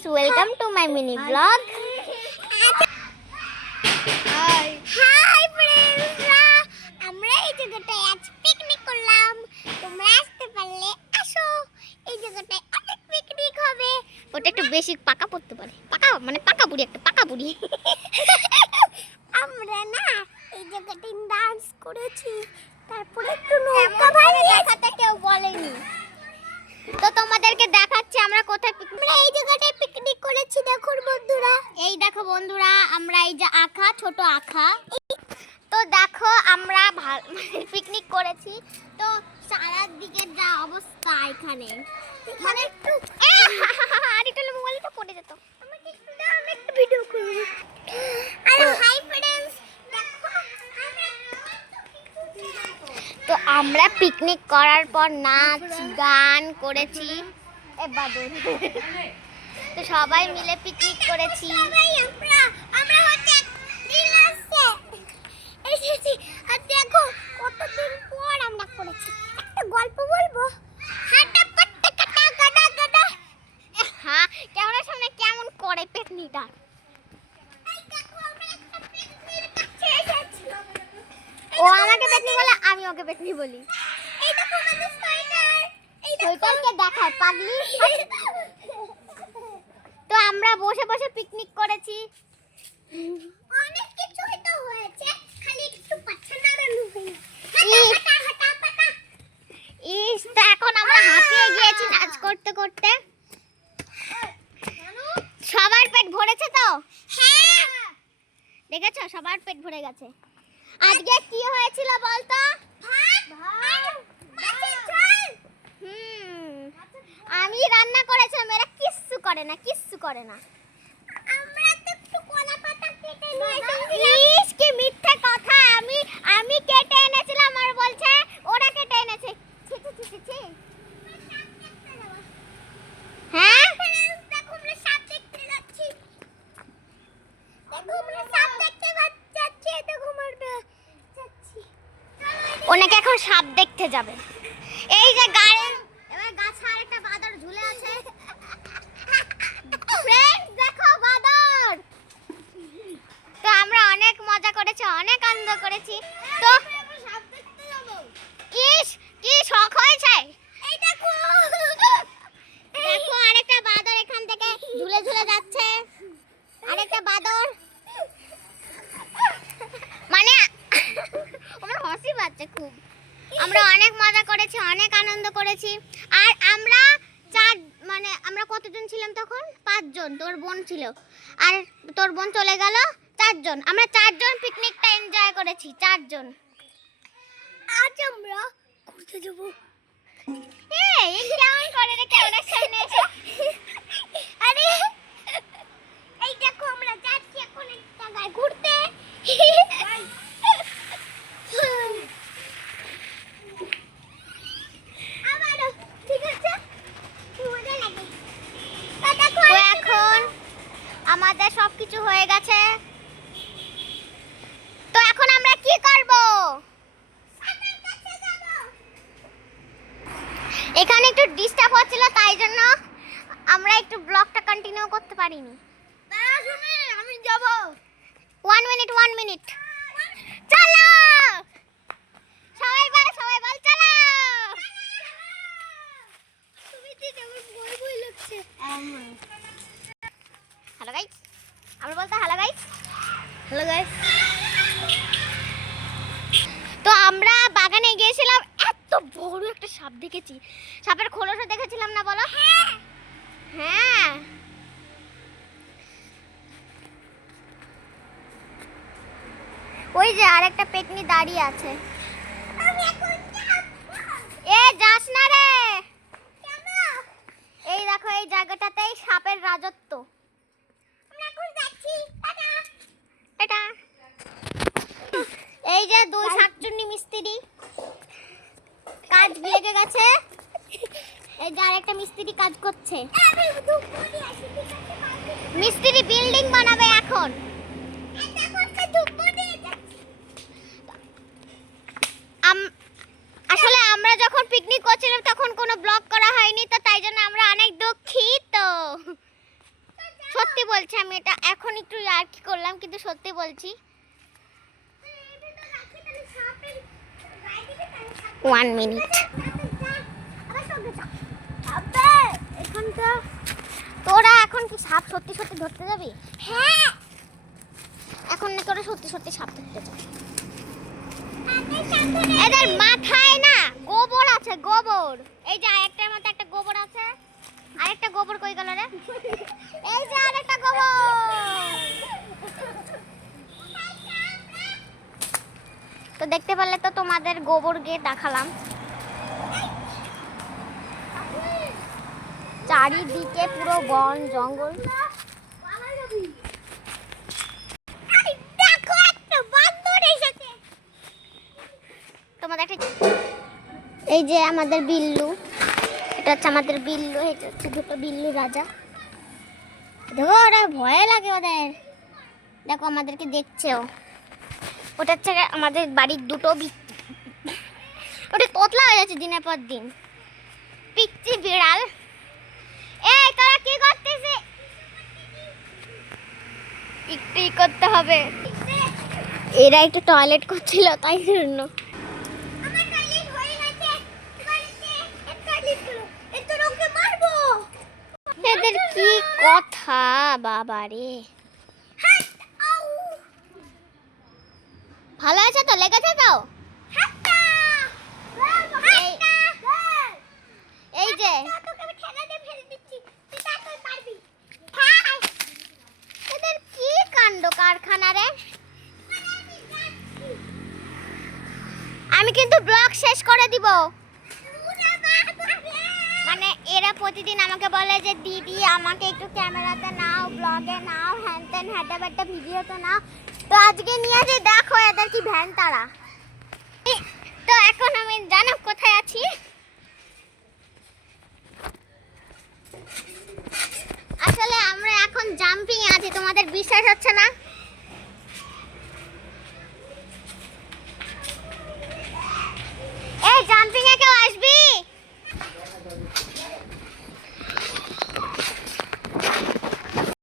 guys, welcome to my mini vlog. Hi friends, আমরা এই জায়গাটায় আজ পিকনিক করলাম। তোমরা আসতে পারলে আসো, এই জায়গাটায় অনেক পিকনিক হবে। ওটা একটু বেশি পাকা পড়তে পারে, পাকা মানে পাকা বুড়ি, একটা পাকা বুড়ি। আমরা না এই জায়গাটায় ডান্স করেছি, তারপরে একটু নৌকা ভাড়া দেখাতে কেউ বলেনি, তো তোমাদেরকে দেখাচ্ছি আমরা কোথায় আমরা এই জায়গাটায় পিকনিক করেছি। দেখো বন্ধুরা, এই দেখো বন্ধুরা, আমরা এই যে আখা, ছোট আখা, তো দেখো আমরা পিকনিক করেছি। তো সারা দিকের যা অবস্থা এখানে, মানে একটু আর একটু মোবাইলটা পড়ে যেত। আমাকে একটু দাও, আমি একটু ভিডিও করব। আর হাই ফ্রেন্ডস, দেখো তো আমরা পিকনিক করার পর নাচ গান করেছি, তো সবাই মিলে পিকনিক করেছি। আমরা হচ্ছে রিল্যাক্সে এসেছি। আর দেখো কতদিন পর আমরা করেছি। একটা গল্প বলবো? হাঁটা করতে কাটা গাডা গাডা। হ্যাঁ, ক্যামেরার সামনে কেমন করে পেটনিটা। এই দেখো আমরা একটা পিকনিকের কাছে এসেছি। ও আমাকে পেটনি বলে, আমি ওকে পেটনি বলি। এই দেখো আমাদের সোয়েটার। এই সোয়েটারকে দেখায় পাগলি। তো আমরা বসে বসে পিকনিক করেছি। অনেক কিছুই তো হয়েছে, খালি একটু পাছা নাড়ানো হয়নি। হাঁটা ইস, তো এখন আমরা হাঁপিয়ে গিয়েছি নাচ করতে করতে। সবার পেট ভরেছে তো? হ্যাঁ, দেখেছো, সবার পেট ভরে গেছে। আজকে কি হয়েছিল বলতো? ভাত আর মাছের ঝোল। আমি রান্না করেছিলাম, এরা কিচ্ছু করে না, কিচ্ছু করে না। আমরা তো একটু কলা পাতা কেটে নিয়ে এসেছিলাম। ইস, কি মিথ্যে কথা। আমি কেটে এনেছিলাম আর বলছে ওরা কেটে এনেছে। ছি ছি ছি ছি ছি। হ্যাঁ, দেখো আমরা সাপ দেখতে যাচ্ছি। দেখো আমরা সাপ দেখতে যাচ্ছি। দেখো আমরা যাচ্ছি। ওনাকে এখন সাপ দেখতে যাবে। এই যে গায়ের এবার গাছে আরেকটা বাদর ঝুলে আছে। ফ্রেন্ডস, দেখো বাদর। তো আমরা অনেক মজা করেছি, অনেক আনন্দ করেছি। তো আমরা সাপ দেখতে যাব। ইস, কি শখ হয়েছে। এই দেখো, দেখো আরেকটা বাদর এখান থেকে ঝুলে ঝুলে যাচ্ছে। আরেকটা বাদর, মানে আমার হাসি পাচ্ছে খুব। আমরা অনেক মজা করেছি, অনেক আনন্দ করেছি। আর আমরা আমরা কতজন ছিলাম তখন? 5 জন। তোর বোন ছিল, আর তোর বোন চলে গেল। 4 জন। আমরা 4 জন পিকনিকটা এনজয় করেছি, 4 জন। আজ আমরা ঘুরতে যাব। এই কেমন করে রে, ক্যামেরার সামনে এসে। আরে এই দেখো আমরা যাচ্ছি এখন একটা জায়গায় ঘুরতে। আবারও ঠিক আছে, মজা লাগে। দেখো তো এখন আমাদের সবকিছু হয়ে গেছে। তো এখন আমরা কি করব? সাপের কাছে যাব। এখানে একটু ডিস্টার্ব হচ্ছিল, তাই জন্য আমরা একটু ব্লগটা কন্টিনিউ করতে পারিনি। দাঁড়া শুনে আমি যাব। 1 মিনিট, 1 মিনিট। চলো সবাই বল চলো। তুমি কি আমার ভয় ভয় লাগছে। হ্যালো গাইস, আমরা বলতে হ্যালো গাইস। Hello guys. তো আমরা বাগানে গিয়েছিলাম, এত বড় একটা সাপ দেখেছি। সাপের খোলসও দেখেছিলাম না বলো? হ্যাঁ, ওই যে আরেকটা পেটনি দাঁড়িয়ে আছে। আমি এখন যাব। এ যাস না রে। কেন? এই দেখো, এই জায়গাটাতেই সাপের রাজত্ব। আমরা এখন যাচ্ছি। টাটা। এটা এই যে 2 শাকচুন্নি মিস্ত্রি কাজ লেগে গেছে। এই যে আরেকটা মিস্ত্রি কাজ করছে। আমি দুঃখ করি আসি, ঠিক আছে বাড়ি। মিস্ত্রি বিল্ডিং বানাবে এখন। এই দেখো একটা দুঃখ দিয়ে যাচ্ছি। আসলে আমরা যখন পিকনিক করছিলাম তখন কোনো ব্লগ করা হয়নি, তো তাই জন্য আমরা অনেক দুঃখিত। বলছি আমি এটা এখন একটু আর কি করলাম, কিন্তু সত্যি বলছি। 1 মিনিট। এখানটা তোরা এখন কি সাপ সত্যি সত্যি ধরতে যাবি? হ্যাঁ এখন না তোরা সত্যি সত্যি সাপ ধরতে যাবি? এদের মাথায় না গোবর আছে, গোবর। এই যে আরেকটার মধ্যে একটা গোবর আছে। আরেকটা গোবর কই গেল রে? এই যে আরেকটা গোবর। তো দেখতে পারলে তো তোমাদের গোবর গিয়ে দেখালাম। চারিদিকে পুরো বন জঙ্গল। দেখো একটা বান্দর এসেছে। তোমাদের একটা এই যে আমাদের বিল্লু, এটা হচ্ছে আমাদের বিল্লু, এটা হচ্ছে দুটো বিল্লু রাজা। দেখো ওরা ভয় লাগে ওদের, দেখো আমাদেরকে দেখছেও। ওটা হচ্ছে আমাদের বাড়ির দুটো ওটা তোতলা হয়ে যাচ্ছে দিনের পর দিন। পিচ্চি বিড়াল। এই তোরা কি করতেছিস? একটু করতে হবে, এরা একটু টয়লেট করছিল তাই জন্য। আমার টয়লেট হয়ে গেছে। টয়লেট করো। এত রোগে মারবো। এদের কি কথা বাবা রে। হাত আউ। ভালো আছে তো? লেগেছে তো? হাতটা। এই যে তোকে আমি ঠেলা দিয়ে ফেলে দিচ্ছি। তুই তাড়াতাড়ি পারবি। হ্যাঁ। এদের কি কাণ্ড কারখানা রে। আমি কিন্তু ব্লগ শেষ করে দিব। মানে এরা প্রতিদিন আমাকে বলে যে দিদি আমাকে একটু ক্যামেরাতে নাও, ব্লগে নাও, হ্যান ত্যান হ্যাটা ব্যাটা ভিডিওতে নাও। তো আজকে নিয়ে যে দেখো এদের কি ভ্যান তারা। তো এখন আমি জানো কোথায় আছি? আসলে আমরা এখন জাম্পিং আছি, তোমাদের বিশ্বাস হচ্ছে না?